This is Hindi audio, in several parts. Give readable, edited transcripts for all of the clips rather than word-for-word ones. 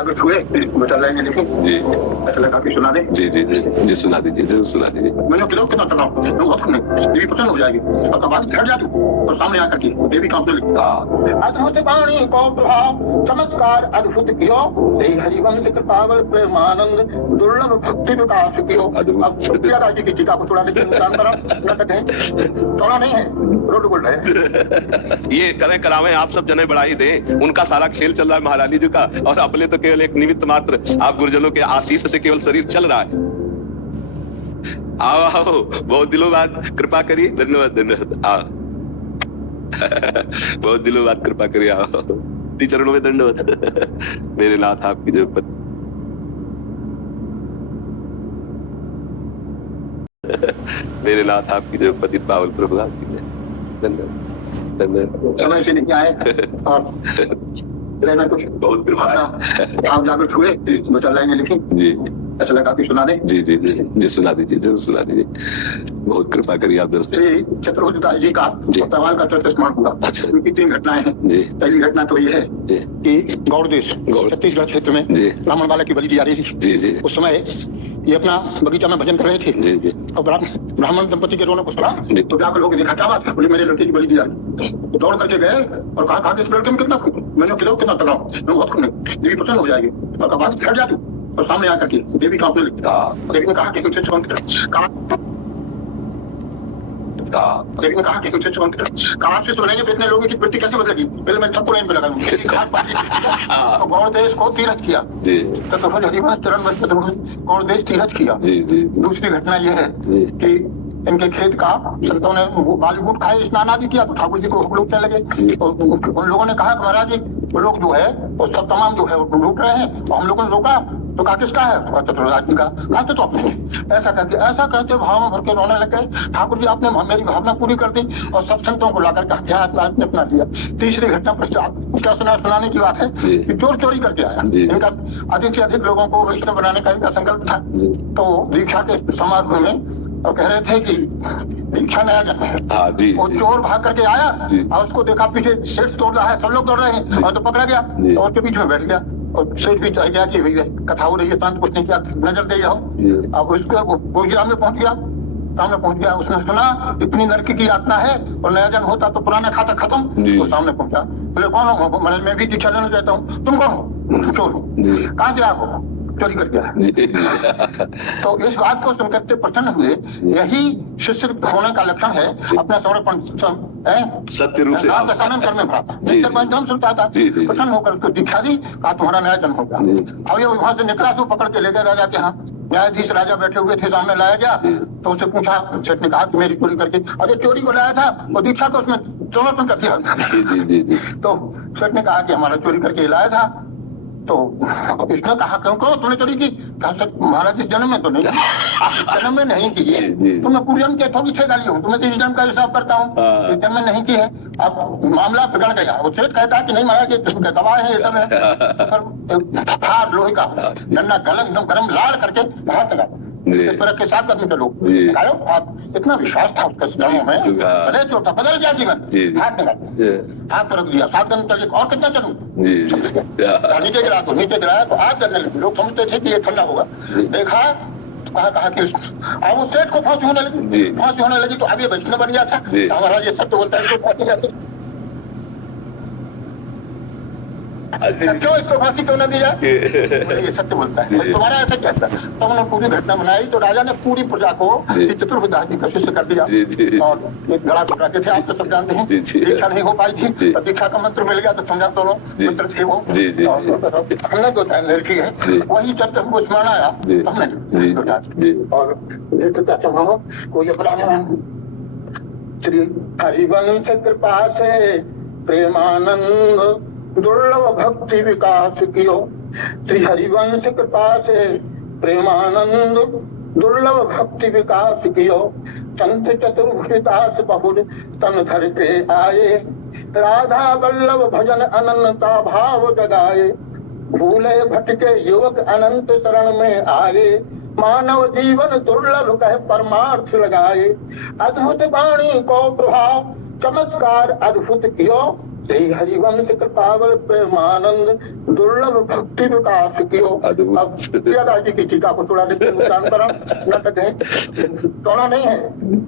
अगर छुए बता लेंगे लेकिन जी ऐसा लगा कि सुना दे। जी जी जी जी सुना दीजिए, जरूर सुना दीजिए। मैंने किलो कितना टका बहुत नहीं देवी पसंद हो जाएगी और कब आगे जा तू और सामने आकर के देवी कांपने लगी। अद्भुत वाणी को प्रभाव चमत्कार अद्भुत कियो श्री हरिवंश कृपावल प्रेमानंद दुर्लभ भक्ति विकास कियो। अब प्यारा जी की टीका को थोड़ा देखिए नाटक है थोड़ा नहीं है रोड बोल रहे हैं। ये करें करावें आप सब जने बढ़ाई दें, उनका सारा खेल चल रहा है महारानी जी का, और अपने तो केवल एक निमित्त मात्र, आप गुरुजनों के आशीष से केवल शरीर चल रहा है। आओ आओ, बहुत दिनों बाद कृपा करिए, धन्यवाद धन्यवाद। आओ बहुत दिनों बाद कृपा करिए, आओ चरणों में दंडवत। मेरे नाथ आपकी जो मेरे नाथ आपकी जो पतित पावल प्रभु आपकी धन्यवाद धन्यवाद। समय से नहीं आए और रहना कुछ बहुत कृपा आप जाकर छुए बता लेंगे लेकिन जी ऐसा लगा कि सुना दे। जी जी जी जी सुना दीजिए, जरूर सुना दीजिए। बहुत कृपा करिए आप दर्शन। श्री छत्रपति जी का सवाल का चरित्र स्मरण हुआ। अच्छा। उनकी 3 घटनाएं हैं। जी। पहली घटना तो ये है जी कि गौड़ देश छत्तीसगढ़ क्षेत्र में जी ब्राह्मण बालक की बलि दी जा रही थी। जी जी उस समय ये अपना बगीचा में भजन कर रहे थे। जी जी और ब्राह्मण दंपति के रोने को सुना तो जाकर लोग देखा क्या बात है, बोले मेरे लड़के की बलि दी जा रही। तो दौड़ करके गए और कहा कि इस लड़के में कितना खून, मैंने किलो कितना टका बहुत खून है देवी पसंद हो जाएगी और कब आगे जा तू और सामने आकर के देवी कांपने लगी। देखने कहा कि तुमसे छुपन कहा देखने कहा कि तुमसे छुपन कहा से चलेंगे तो इतने लोगों की वृत्ति कैसे बदलेगी। पहले मैं सबको लाइन पे लगा तो गौड़ देश को तीरथ किया तो फिर हरिवंश चरण गौड़ देश तीरथ किया। दूसरी घटना यह है कि इनके खेत का संतों ने बालीवुड खाए स्नान आदि किया तो ठाकुर जी को हम लोग लगे और उन लोगों ने कहा कि महाराज जी वो लोग जो है वो सब तमाम जो है वो लूट रहे हैं और हम लोगों ने रोका तो कहा किसका है चतुर्दास जी का। कहा तो अपने ऐसा कहते भाव में भर के रोने लग गए। ठाकुर जी आपने मेरी भावना पूरी कर दी और सब संतों को लाकर कहा आपने अपना लिया। तीसरी घटना पश्चात क्या सुनाने की बात है कि चोर चोरी करके आया। इनका अधिक से अधिक लोगों को वैष्णव बनाने का इनका संकल्प था। तो दीक्षा के समारोह में और कह रहे थे कि दीक्षा नया जन्म है। वो चोर भाग करके आया और उसको देखा पीछे सेठ तोड़ रहा है, सब लोग दौड़ रहे हैं और तो पकड़ा गया और के बीच में बैठ गया और सेठ भी गया कि भैया कथा हो रही है शांत कुछ नहीं किया नजर दे जाओ। अब उसको सामने पहुंच गया उसने सुना इतनी नरकी की यातना है और नया जन्म होता तो पुराना खाता खत्म। तो सामने पहुंचा बोले कौन हो, मैं भी दीक्षा लेना चाहता हूँ। तुम कौन हो? चोर हूँ। कहाँ से आप हो? चोरी करके आया। तो इस बात को सुनकर के प्रसन्न हुए। यही शिष्य होने का लक्षण है। अपना समर्पण सत्य रूप से कर में भरा था सुनता था प्रसन्न होकर उसको दीक्षा दी। कहा तुम्हारा नया जन्म होगा। अब ये वहां से निकला तो पकड़ के ले गए राजा के यहाँ। न्यायाधीश राजा बैठे हुए थे, सामने लाया गया तो उससे पूछा, सेठ ने कहा कि मेरी चोरी करके अरे चोरी को लाया था और दीक्षा को उसमें समर्पण कर दिया। तो सेठ ने कहा कि हमारा चोरी करके लाया था। तो इसने कहा क्यों तुमने चोरी की? महाराज इस जन्म में तो नहीं, जन्म में नहीं की है। तो मैं पूरे जन्म के थोड़ी 6 गाली हूँ, तुम्हें तो इस जन्म का हिसाब करता हूँ, इस जन्म में नहीं की है। अब मामला बिगड़ गया। वो सेठ कहता है कि नहीं महाराज ये गवाह है, ये सब है। थार लोहे का डंडा गलम एकदम गर्म लाल करके हाथ लगा इस तरह के 7 कदम चलो आप। इतना विश्वास था उसके जन्मों में, भले छोटा बदल गया जीवन। हाथ लगा हाथ पर रख दिया 7 कदम चलिए और कितना चलूं। नीचे गिराया तो आग जलने लगी। लोग समझते थे कि ये ठंडा होगा। देखा कहा कि अब वो सेठ को फांसी होने लगी तो अब ये वैष्णव बन गया था। महाराज ये सत्य बोलता है फांसी जाती क्यों इसको फांसी क्यों न दी जाए? ये सत्य बोलता है। तुम्हारा ऐसा क्या था? तो उन्होंने पूरी घटना बनाई तो राजा ने पूरी प्रजा को चतुर्दास जी का शिष्य कर दिया और एक गड़ा पकड़ा के थे। आप तो सब जानते हैं दीक्षा नहीं हो पाई थी और दीक्षा का मंत्र मिल गया तो समझा दोनों मित्र थे वो। हमने जो लड़की है वही चर्चा हमको स्मरण आया तो हमने और कोई अपराध श्री हरिवंश कृपा से प्रेमानंद दुर्लभ भक्ति विकास कियो। श्री हरिवंश कृपा से प्रेमानंद दुर्लभ भक्ति विकास कियो। संत चतुर्भुजदास बहुर तन धर के आए। राधा वल्लभ भजन अनंता भाव जगाए। भूले भटके युवक अनंत शरण में आए। मानव जीवन दुर्लभ कह परमार्थ लगाए। अद्भुत वाणी को प्रभाव चमत्कार अद्भुत कियो। श्री हरिवंश कृपावल प्रेमानंद दुर्लभ भक्ति विकास कियो। अब जी की टीका को थोड़ा देखते नाटक है, टोना नहीं है,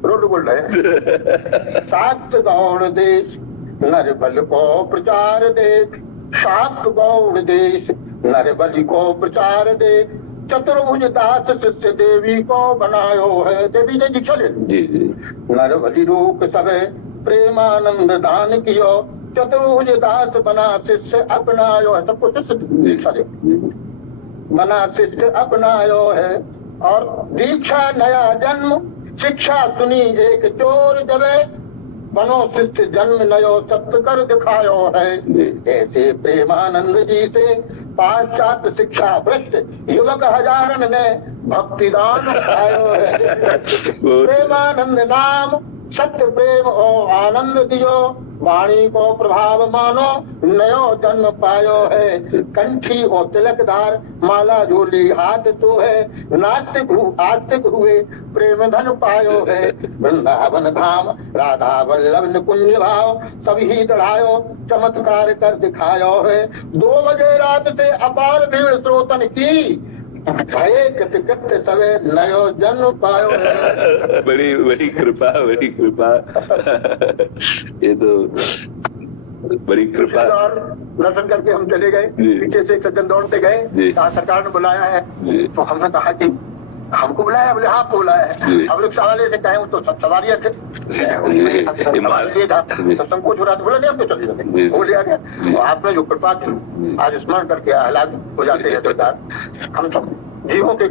रोड बोल रहे हैं। सात गौण देश नर बल को प्रचार देख, सात गौण देश नर बल को प्रचार देख, चतुर्भुज दास शिष्य देवी को बनायो है। देवी जी चले नर बलि रूप सबे प्रेमानंद दान कियो, चतुर्भुज दास बना शिष्य अपनायो है। सबको शिष्य दीक्षा दे, बना शिष्य अपनायो है। और दीक्षा नया जन्म, शिक्षा सुनी एक चोर जबे, बनो शिष्य जन्म नयो सत्य कर दिखायो है। ऐसे प्रेमानंद जी से पाश्चात्य शिक्षा भ्रष्ट युवक हजारन ने भक्तिदान पायो है। प्रेमानंद नाम सत्य प्रेम और आनंद दियो, वाणी को प्रभाव मानो नयो जन्म पायो है। कंठी और तिलकदार माला झोली हाथ सो है, नास्तिक आस्तिक हुए प्रेम धन पायो है। वृंदावन धाम राधा वल्लभ निकुंज भाव, सभी चढ़ायो चमत्कार कर दिखायो है। 2 बजे रात से अपार भीड़ स्रोतन की, भये कृत सवे नयो जन्म पायो है। बड़ी बड़ी कृपा, बड़ी कृपा। ये तो बड़ी कृपा। दर्शन करके हम चले गए, पीछे से एक सज्जन दौड़ते गए, कहा सरकार ने बुलाया है। तो हमने कहा कि हमको बुलाया, बोले हाँ बुलाया है। अब रिक्शा वाले से कहे तो सब सवारियां थे, तो संकोच हो रहा था, बोला नहीं हम तो चले जाते, वो लिया गया। और आपने जो कृपा की आज स्मरण करके हालात हो जाते हैं सरकार, हम सब जीवों के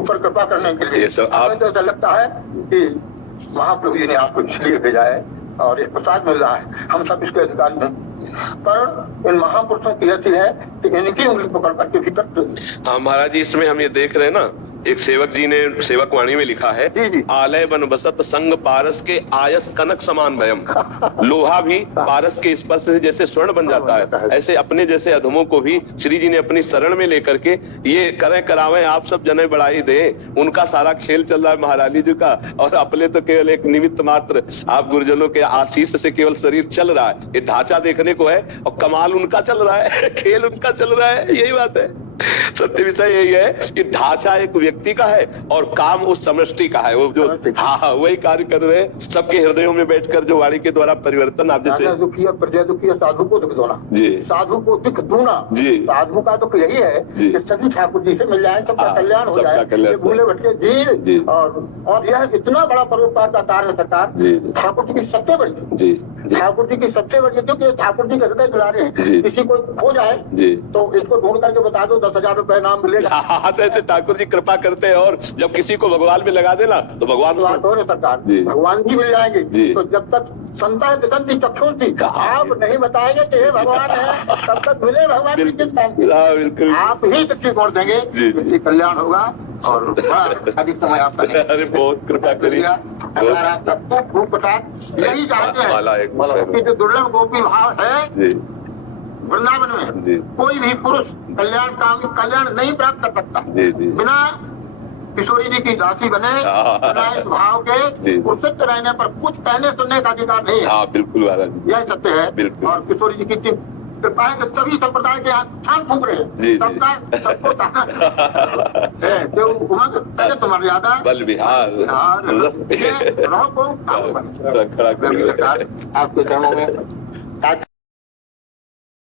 ऊपर कृपा करने के लिए। हमें तो ऐसा लगता है कि महाप्रभु जी ने आपको इसलिए भेजा है और एक प्रसाद मिल रहा है, हम सब इसके अधिकारी हैं। पर इन महापुरुषों की ऐसी है कि इनकी उंगली पकड़ करके भीतर। हाँ महाराज जी, इसमें हम ये देख रहे हैं ना, एक सेवक जी ने सेवक वाणी में लिखा है, आलय बन बसत संग पारस के आयस कनक समान भयम। लोहा भी पारस के स्पर्श से जैसे स्वर्ण बन जाता है, ऐसे अपने जैसे अधमों को भी श्री जी ने अपनी शरण में लेकर के ये करें करावें आप सब जने बढ़ाई दे। उनका सारा खेल चल रहा है महारानी जी का, और अपने तो केवल एक निमित्त मात्र, आप गुरुजनों के आशीष से केवल शरीर चल रहा है। ये ढांचा देखने को है और कमाल उनका चल रहा है, खेल उनका चल रहा है। यही बात है, सत्य विषय यही है कि ढांचा एक व्यक्ति का है और काम उस समष्टि का है। वो जो हाँ वही कार्य कर रहे हैं सबके हृदयों में बैठकर, जो वाणी के द्वारा परिवर्तन। आप जैसे दुखी प्रजा दुखी, साधु को दुख दोना जी, साधु को दुख दूना जी। साधु का दुख यही है कि सभी ठाकुर जी से मिल जाए, सबका कल्याण हो जाए, भूले भटके जी। और यह इतना बड़ा परोपकार का कार्य है सरकार, ठाकुर जी की सबसे बड़ी, ठाकुर जी की सबसे बड़ी, क्योंकि ठाकुर जी के हृदय दुलारे हैं। किसी को खो जाए तो इसको ढूंढ करके बता दो, 10,000 रुपए नाम मिलेगा। हाँ, तो ऐसे ठाकुर जी कृपा करते हैं। और जब किसी को भगवान में लगा देना तो भगवान सरकार भगवान भी मिल जाएंगे। तो जब तक संतान दिशंति चक्षुंसी आप नहीं बताएंगे कि हे भगवान है, तब तक मिले भगवान भी किस काम की। आप ही दृष्टिकोण देंगे, इससे कल्याण होगा। और बड़ा अधिक समय आपका नहीं। अरे बहुत कृपा करिए। अगर आप खूब प्रसाद यही चाहते हैं कि जो दुर्लभ गोपी भाव है वृंदावन में, कोई भी पुरुष कल्याण नहीं प्राप्त कर सकता बिना किशोरी जी की दासी बने, बिना इस भाव के पुरुषित रहने पर कुछ कहने सुनने का अधिकार नहीं है। हाँ, बिल्कुल यह सत्य है। और किशोरी जी की कृपा है कि सभी संप्रदाय के छान फूक रहे हैं, सबका सबको तुम्हारी ज्यादा बल बिहार रहो को आपके चरणों में